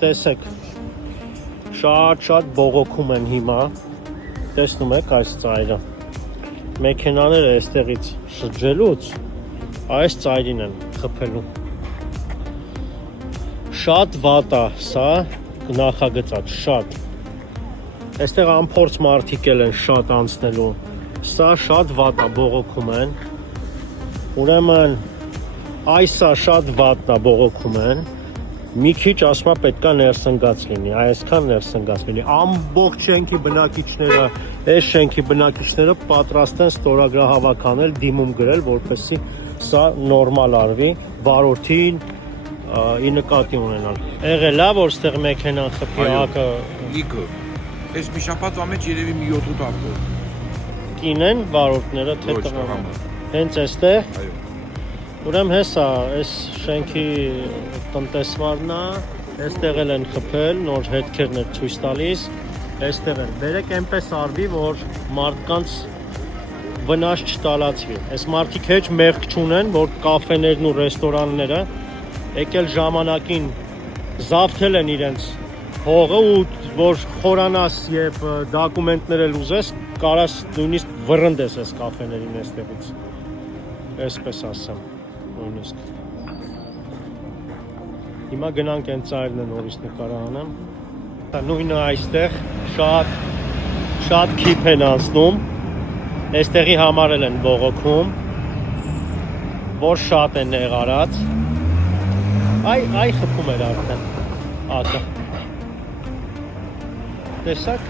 տեսեք, շատ բողոքում են հիմա, տեսնում եք այս ծայրը, մեքենաները այստեղից շրջելուց, այս ծայրին են խփելու, շատ վատ է սա նախագծած, շատ, այստեղ անփորձ մարդիկ են շատ անցնելու, սա շատ վատ է բողոքում են, ուրեմն այսա շատ վատն է բողոքում են, մի քիչ ասма պետք է ներսնգած լինի, այսքան ներսնգած լինի, ամբողջ շենքի բնակիչները, այս շենքի բնակիչները պատրաստ են ստորագրահավաք անել, դիմում գրել, որպեսզի սա նորմալ արվի, վարորդին ի նկատի ունենալ։ Եղել է, որ ստեղ մեքենան խփի ակը լիքը։ Այս մի շաբաթվա մեջ երևի մի 7-8 ակը։ կինեն վարորդները թե տղաները։ Հենց այստեղ։ Այո։ Ուրեմն հեսա, այս շենքի տնտեսվարն է, այստեղ են խփել, նոր հետքերն է ցույց տալիս, այստեղ են։ Բերեք այնպես արվի, որ մարդկանց վնաս չտալացվի։ Այս մարդիկ հեչ մեղք չունեն, որ կաֆեներն ու ռեստորանները եկել ժամանակին զավթել են իրենց հողը ու որ խորանաս եւ դոկումենտներ էլ ուզես, կարաս նույնիսկ վռնդես այս կաֆեներին այստեղից։ Այսպես ասեմ։ Նույնիսկ հիմա գնանք այն ծայրն են նորից նկարահանեմ, նույնը այստեղ շատ քիփ են անցնում, այստեղի համար են բողոքում, որ շատ են եղարած, այ խփում էր արդեն ակը, տեսակ,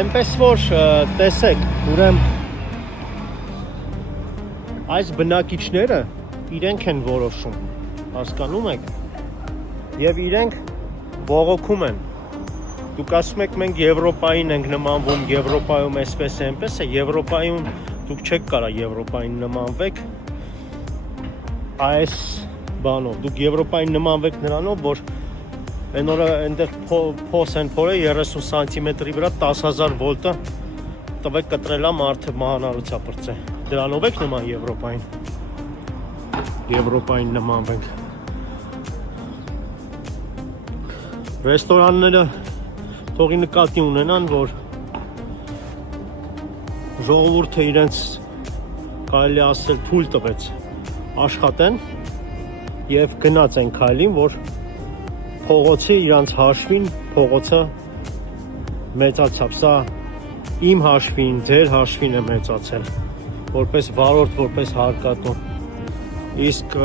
այնպես որ տեսեք, ուրեմն այս բնակիչները իրենք են որոշում, հասկանում եք, եւ իրենք բողոքում են, դուք ասում եք մենք Եվրոպային ենք նմանվում, Եվրոպայում այսպես է, այնպես է, Եվրոպայում դուք չեք կարա Եվրոպային նմանվեք այս բանով, դուք Եվրոպային նմանվեք նրանով, որ այն օրը այնտեղ փոս են փորը 30 սանտիմետրի վրա 10,000 վոլտը տվեք կտրելա մարդը մահանալուց է պրծե, դրանով եք նման Եվրոպային նմանվենք, ռեստորանները թողի նկատի ունենան, որ ժողովուրդը իրենց կարելի ասել թույլ տվեց աշխատեն եւ գնաց այն քայլին, որ փողոցի իրանց հաշվին փողոցը մեծացավ, սա իմ հաշվին, ձեր հաշվին է մեծացել, որպես վարորդ, որպես հարկատու, իսկ